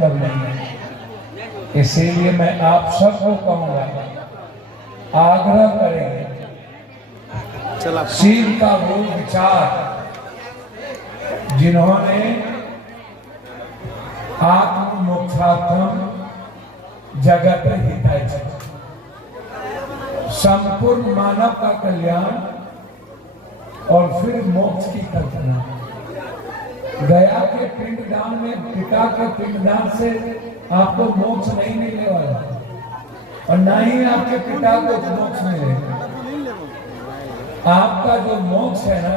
कर लेंगे। इसीलिए मैं आप सबको कहूंगा, आग्रह करेंगे, शिव का वो विचार जिन्होंने आत्म मोक्षार्थम जगत हिताय च, संपूर्ण मानव का कल्याण और फिर मोक्ष की कल्पना। गया के पिंडदान में, पिता के पिंडदान से आपको मोक्ष नहीं मिलने वाला और ना ही आपके पिता को मोक्ष मिलेगा। आपका जो मोक्ष है ना,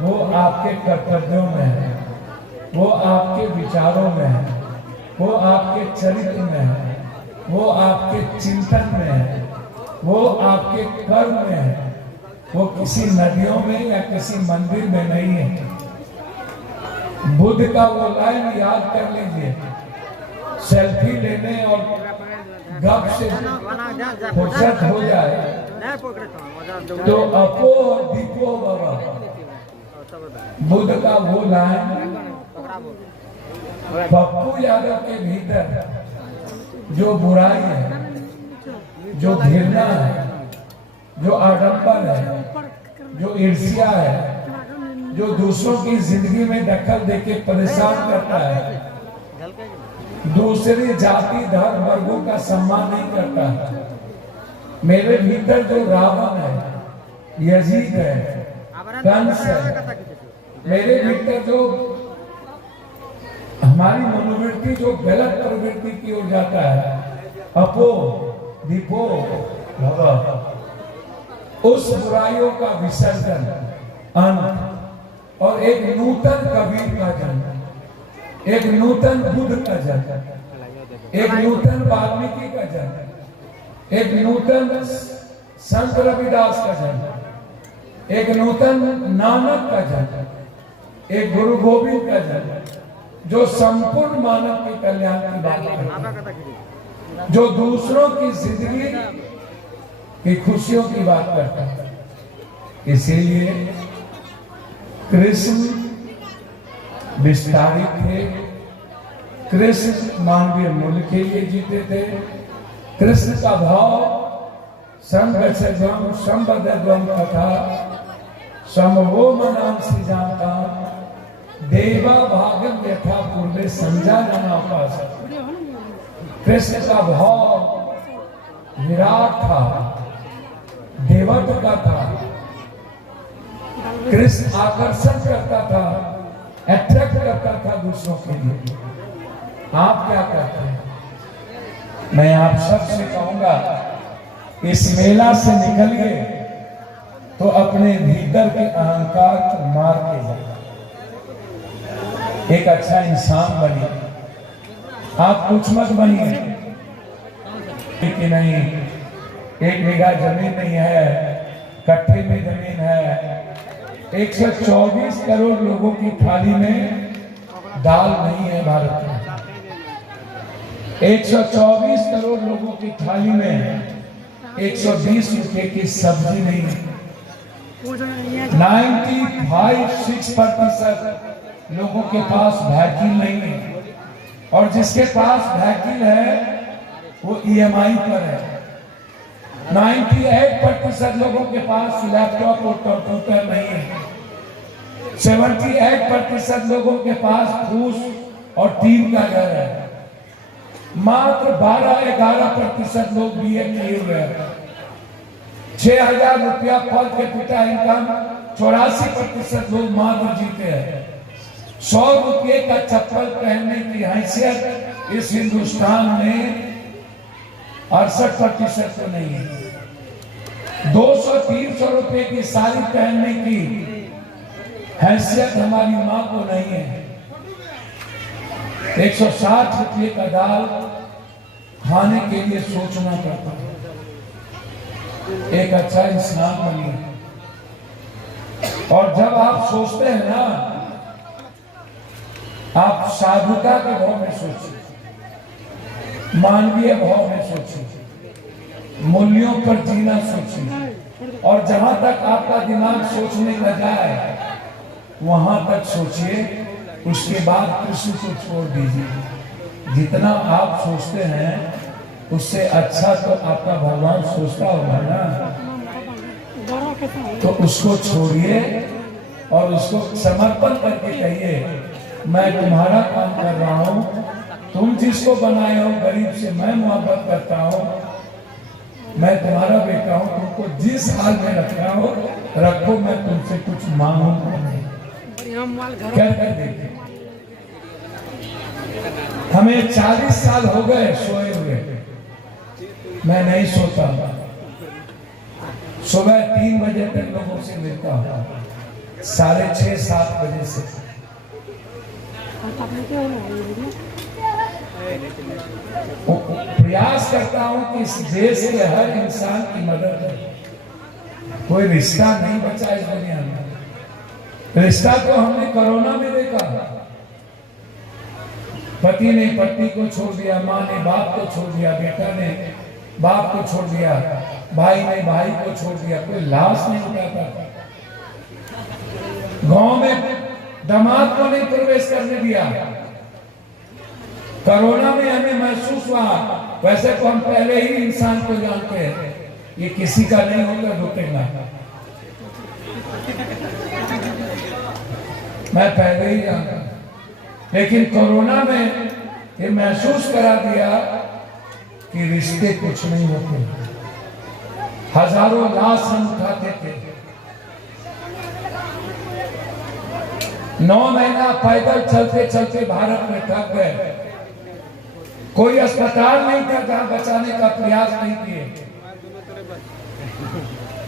वो आपके कर्तव्यों में है, वो आपके विचारों में है, वो आपके चरित्र में है, वो आपके चिंतन में है, वो आपके कर्म में है, वो किसी नदियों में या किसी मंदिर में नहीं है। बुद्ध का वो लाइन याद कर लीजिए, सेल्फी लेने और गप से फुर्सत हो जाए तो अपो दीपो बाबा। बुद्ध का वो लाइन पप्पू यादव के भीतर जो बुराई है, जो घृणा है, जो आडंबर है, जो ईर्ष्या है, जो दूसरों की जिंदगी में दखल देके परेशान करता है, दूसरे जाति धर्म वर्गों का सम्मान नहीं करता है। मेरे भीतर जो रावण है, यजीद है, कंस है, मेरे भीतर जो हमारी मनोवृत्ति जो गलत प्रवृत्ति की ओर जाता है, अपो दीपो भव, उस बुराइयों का विसर्जन, अंत और एक नूतन कबीर का जन्म, एक नूतन बुद्ध का जन्म, एक नूतन वाल्मीकि का जन्म, एक नूतन संत रविदास का जन्म, एक नूतन नानक का जन्म, एक गुरु गोविंद का जन्म, जो संपूर्ण मानव के कल्याण की बात करता है, जो दूसरों की जिंदगी की खुशियों की बात करता है। इसीलिए कृष्ण विस्तारित थे, कृष्ण मानवीय मूल्य के लिए जीते थे। कृष्ण का भाव संगच्छध्वम संबद्धध्वम तथा समवो मनांसि जानता देवा भागम यथा पूर्वे संजानना उपास। कृष्ण का भाव विराट था, देवत्व का था। कृष्ण आकर्षण करता था, अट्रैक्ट करता था दूसरों के लिए। आप क्या करते हैं? मैं आप सबसे कहूंगा, इस मेला से निकलिए तो अपने भीतर के अहंकार को मार के जाए, एक अच्छा इंसान बनिए। आप कुछ मत बनिए कि नहीं 1 बीघा जमीन नहीं है, कट्ठे में जमीन है, 124 करोड़ लोगों की थाली में दाल नहीं है भारत में, 124 करोड़ लोगों की थाली में 120 रुपए की सब्जी नहीं है, 95-6% लोगों के पास व्हीकल नहीं है, और जिसके पास व्हीकल है वो EMI पर है। 98% लोगों के पास लैपटॉप और कंप्यूटर नहीं है, 78% लोगों के पास फूस और टीन का घर है, मात्र 12-11% लोग BA किए हुए हैं। 6,000 रुपया पर कैपिटा इनकम 84% लोग मात्र जीते हैं। 100 रुपये का चप्पल पहनने की हैसियत इस हिंदुस्तान में 68% तो नहीं है। 200-300 रुपये की साड़ी पहनने की हैसियत हमारी माँ को नहीं है। 160 रुपये का दाल खाने के लिए सोचना पड़ता है। एक अच्छा इंसान बनिए, और जब आप सोचते हैं ना, आप साधुता के भाव में सोचिए, मानवीय भाव में सोचिए, मूल्यों पर जीना सोचिए, और जहां तक आपका दिमाग सोचने न जाए वहां तक सोचिए, उसके बाद कृष्ण को छोड़ दीजिए। जितना आप सोचते हैं उससे अच्छा तो आपका भगवान सोचता होगा ना। तो उसको छोड़िए और उसको समर्पण करके कहिए मैं तुम्हारा काम कर रहा हूँ, तुम जिसको बनाए हो गरीब से मैं मोहब्बत करता हूँ, मैं तुम्हारा बेटा हूँ, तुमको जिस हाल में रखना हो रखो, मैं तुमसे कुछ मांगूंगा नहीं। क्या कर देखिए, हमें 40 साल हो गए सोए हुए, मैं नहीं सोता, सुबह 3 बजे तक लोगों से मिलता हूँ, 6:30-7 बजे से। प्रयास करता हूँ कि इस देश के हर इंसान की मदद हो। कोई रिश्ता नहीं बचा इस दुनिया में। रिश्ता तो हमने कोरोना में देखा, पति ने पत्नी को छोड़ दिया, माँ ने बाप को छोड़ दिया, बेटा ने बाप को छोड़ दिया, भाई ने भाई को छोड़ दिया, कोई लाश नहीं उठाता। गांव में दामाद को नहीं प्रवेश करने दिया। कोरोना में हमें महसूस हुआ, वैसे तो हम पहले ही इंसान को जानते हैं, ये किसी का नहीं होगा रुकेगा। मैं पहले ही जानता, लेकिन कोरोना में ये महसूस करा दिया कि रिश्ते कुछ नहीं होते। हजारों लाश हम उठाते थे, 9 महीना पैदल चलते चलते भारत में थक गए। कोई अस्पताल नहीं था जहां बचाने का प्रयास नहीं किए।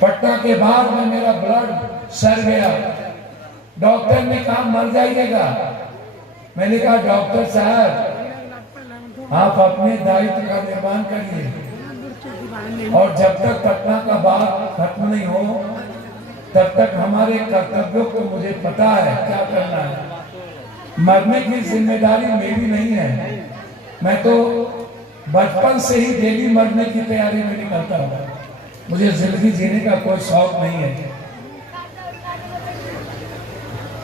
पटना के बाद में मेरा ब्लड सड़ गया, डॉक्टर ने कहा मर जाइएगा। मैंने कहा डॉक्टर साहब आप अपने दायित्व का निर्माण करिए, और जब तक पटना का बात खत्म नहीं हो तब तक हमारे कर्तव्यों को मुझे पता है क्या करना है। मरने की जिम्मेदारी मेरी नहीं है, मैं तो बचपन से ही डेली मरने की तैयारी में निकलता हूँ। मुझे जिंदगी जीने का कोई शौक नहीं है।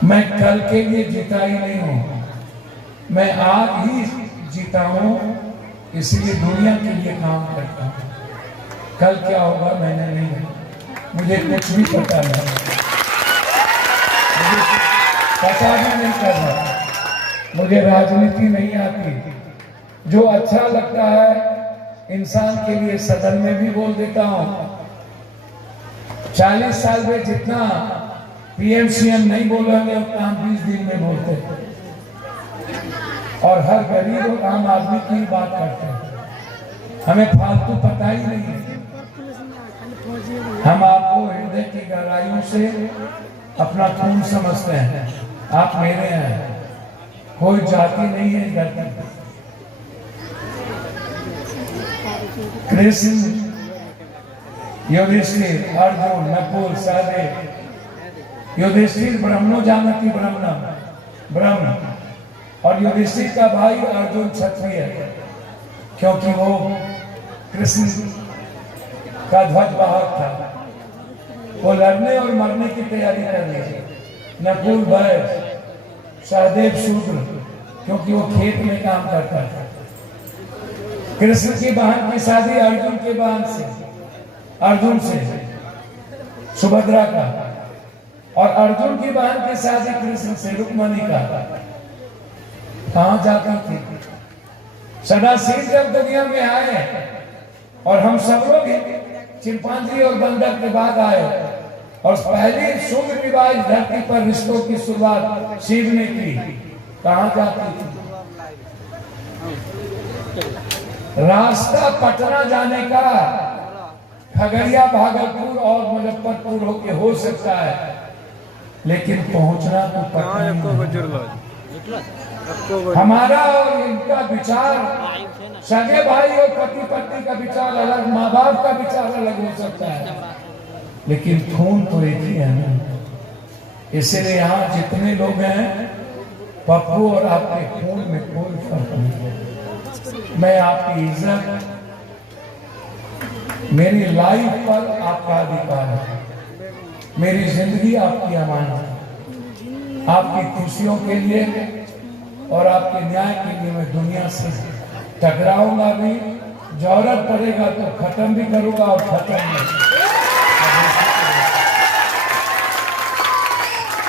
मैं कल के लिए जीता ही नहीं हूँ, मैं आज ही जीता हूँ, इसलिए दुनिया के लिए काम करता हूँ। कल क्या होगा मैंने नहीं, मुझे कुछ भी पता नहीं, मुझे पता भी नहीं करना, मुझे राजनीति नहीं आती। जो अच्छा लगता है इंसान के लिए सदन में भी बोल देता हूँ। 40 साल में जितना पीएम सीएम नहीं बोलेंगे उतना हम 20 दिन में बोलते हैं, और हर गरीब और आम आदमी की बात करते हैं। हमें फालतू पता ही नहीं है। हम आपको हृदय की गहराइयों से अपना खून समझते हैं, आप मेरे हैं, कोई जाति नहीं है जाति। कृष्ण, युधिष्ठिर, अर्जुन, नकुल, सहदेव। युधिष्ठिर ब्रह्मो जानति ब्रह्मणम, ब्रह्म, और युधिष्ठिर का भाई अर्जुन क्षत्रिय है, क्योंकि वो कृष्ण का ध्वजवाहक था। वो लड़ने और मरने की तैयारी कर रही थी। नकुल वैश्य, सहदेव शूद्र, क्योंकि वो खेत में काम करता था। कृष्ण की बहन की शादी अर्जुन के बहन से, अर्जुन से, सुभद्रा का, और अर्जुन की बहन की शादी कृष्ण से, रुक्मणी का। कहां जाती थी? सदाशिव जब दुनिया में आए और हम सब लोग चिंपांजी और बंदर के बाद आए, और पहली शुभ विवाह धरती पर रिश्तों की शुरुआत शिव ने की। कहां जाती थी? रास्ता पटना जाने का खगड़िया, भागलपुर और मुजफ्फरपुर होके हो सकता है, लेकिन पहुंचना तो पटना। हमारा और इनका विचार, सगे भाई और पति पत्नी का विचार अलग, माँ बाप का विचार अलग हो सकता है, लेकिन खून तो एक ही है ना। इसलिए यहाँ जितने लोग हैं, पप्पू और आपके खून में कोई फर्क नहीं है। मैं आपकी इज्जत, मेरी लाइफ पर आपका अधिकार है, मेरी जिंदगी आपकी अमानत है। आपकी खुशियों के लिए और आपके न्याय के लिए मैं दुनिया से टकराऊंगा भी, जरूरत पड़ेगा तो खत्म भी करूंगा और खत्म नहीं।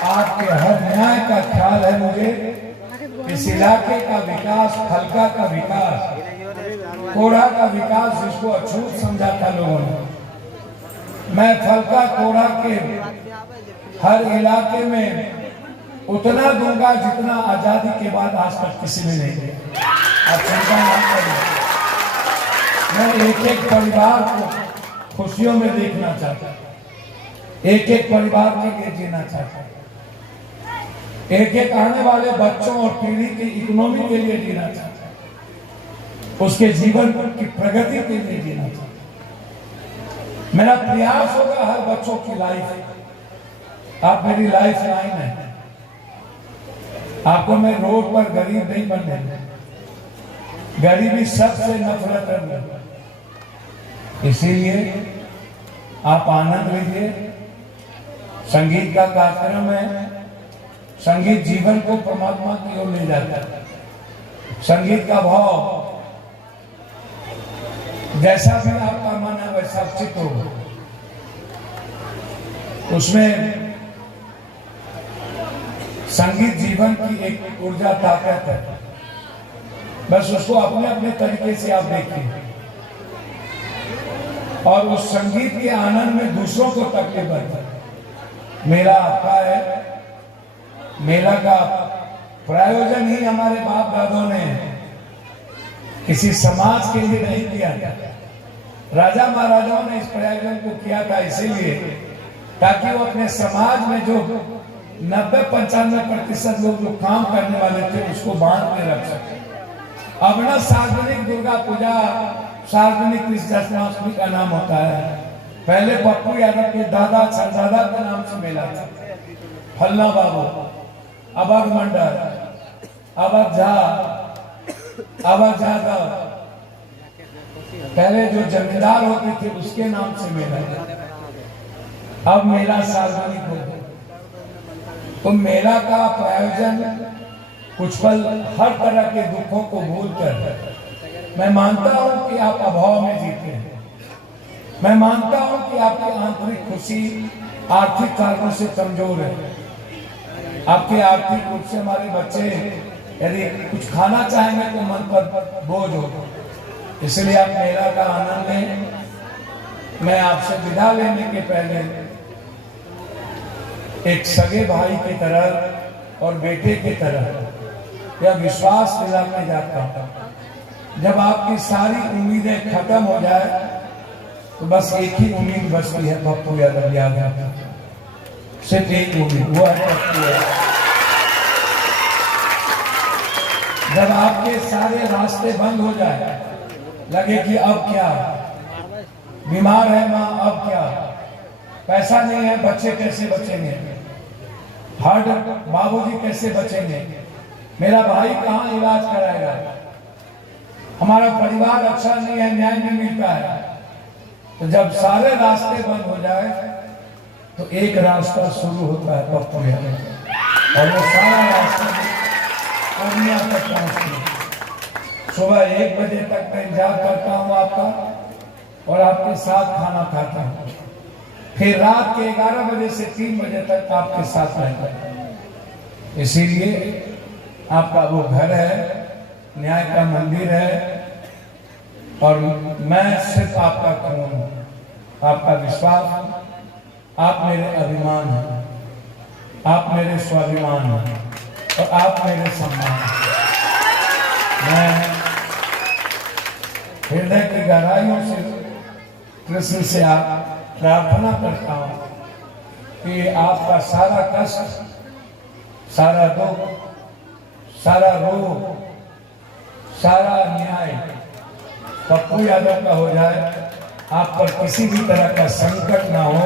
आपके हर न्याय का ख्याल है मुझे। इस इलाके का विकास, हल्का का विकास, कोड़ा का विकास जिसको अछूत समझा था लोगों ने, मैं फलका कोड़ा के हर इलाके में उतना दूंगा जितना आजादी के बाद आज तक किसी ने नहीं दिया। आप चिंता ना करें। मैं एक एक परिवार को खुशियों में देखना चाहता, एक एक परिवार के लिए जीना चाहता, एक एक आने वाले बच्चों और पीढ़ी की इकोनॉमी के लिए जीना चाहता, उसके जीवन की प्रगति के लिए जीना चाहता। मेरा प्रयास होगा हर बच्चों की लाइफ, आप मेरी लाइफ लाइन है। आपको मैं रोड पर गरीब नहीं बनने, गरीबी सबसे नफरत है। इसीलिए आप आनंद लीजिए। संगीत का कार्यक्रम है। संगीत जीवन को परमात्मा की ओर ले जाता है। संगीत का भाव जैसा भी आपका मन है वैसा चित हो, उसमें संगीत जीवन की एक ऊर्जा, ताकत है। बस उसको अपने अपने तरीके से आप देखिए और उस संगीत के आनंद में दूसरों को तकलीफ है। मेला आपका है। मेला का प्रायोजन ही हमारे बाप दादों ने किसी समाज के लिए नहीं किया था। राजा महाराजाओं ने इस प्रायोजन को किया था इसीलिए ताकि वो अपने समाज में जो 90-95% लोग जो काम करने वाले थे उसको बांध के रख सके। अब ना सार्वजनिक दुर्गा पूजा, सार्वजनिक कृष्ण जन्माष्टमी का नाम होता है। पहले पप्पू यादव के दादा सरदादा के नाम से मेला था। फल्ला बाबू, अवध मंडल, अवध झा, अवध यादव, पहले जो जमींदार होते थे उसके नाम से मेला था। अब मेला सार्वजनिक हो गया। तो मेला का प्रायोजन कुछ पल हर तरह के दुखों को भूलकर, मैं मानता हूं कि आप अभाव में जीते हैं। मैं मानता हूं कि आपकी आंतरिक खुशी आर्थिक कारणों से कमजोर है। आपके आर्थिक रूप से हमारे बच्चे यदि कुछ खाना चाहेंगे तो मन पर बोझ हो, इसलिए आप मेला का आनंद लें। मैं आपसे विदा लेने के पहले एक सगे भाई की तरह और बेटे की तरह यह विश्वास दिलाने जाता हूं, जब आपकी सारी उम्मीदें खत्म हो जाए तो बस एक ही उम्मीद बचती है, पप्पू यादव याद, सिर्फ एक उम्मीद, वो है पप्पू यादव। जब आपके सारे रास्ते बंद हो जाए, लगे कि अब क्या, बीमार है माँ, अब क्या, पैसा नहीं है, बच्चे कैसे बचेंगे, हार्ट बाबूजी कैसे बचेंगे, मेरा भाई कहाँ इलाज कराएगा, हमारा परिवार अच्छा नहीं है, न्याय नहीं मिलता है। तो जब सारे रास्ते बंद हो जाए तो एक रास्ता शुरू होता है पप्पू यादव, और वो सारा रास्ता पूर्णिया तक पहुंचती है। सुबह 1 बजे तक मैं इंतजार करता हूँ आपका और आपके साथ खाना खाता हूँ, फिर रात के 11 बजे से 3 बजे तक आपके साथ रहता हूँ। इसीलिए आपका वो घर है, न्याय का मंदिर है, और मैं सिर्फ आपका खून हूँ, आपका विश्वास, आप मेरे अभिमान हैं, आप मेरे स्वाभिमान हैं और आप मेरे सम्मान हैं। मैं हृदय की गहराइयों से कृष्ण से आप प्रार्थना करता हूँ कि आपका सारा कष्ट, सारा दुख, सारा रोग, सारा अन्याय पप्पू यादव का हो जाए, आप पर किसी भी तरह का संकट ना हो।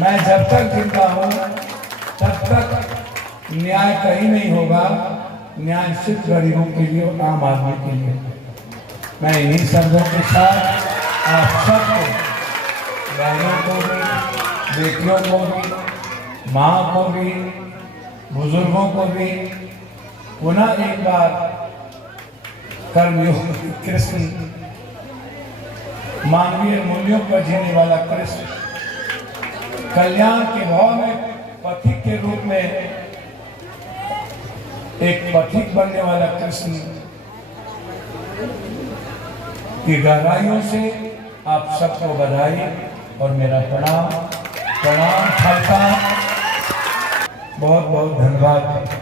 मैं जब तक जिंदा हूँ तब तक न्याय कहीं नहीं होगा, न्याय सिर्फ गरीबों के लिए और आम आदमी के लिए। मैं इन्हीं शब्दों के साथ आप सबको, बहनों को भी, बेटियों को भी, माँ को भी, बुजुर्गों को भी, पुनः एक बार कर्मयोग कृष्ण, मानवीय मूल्यों पर जीने वाला कृष्ण, कल्याण के भाव में पथिक के रूप में एक पथिक बनने वाला कृष्ण की गहराइयों से आप सबको बधाई और मेरा प्रणाम करता, बहुत बहुत धन्यवाद।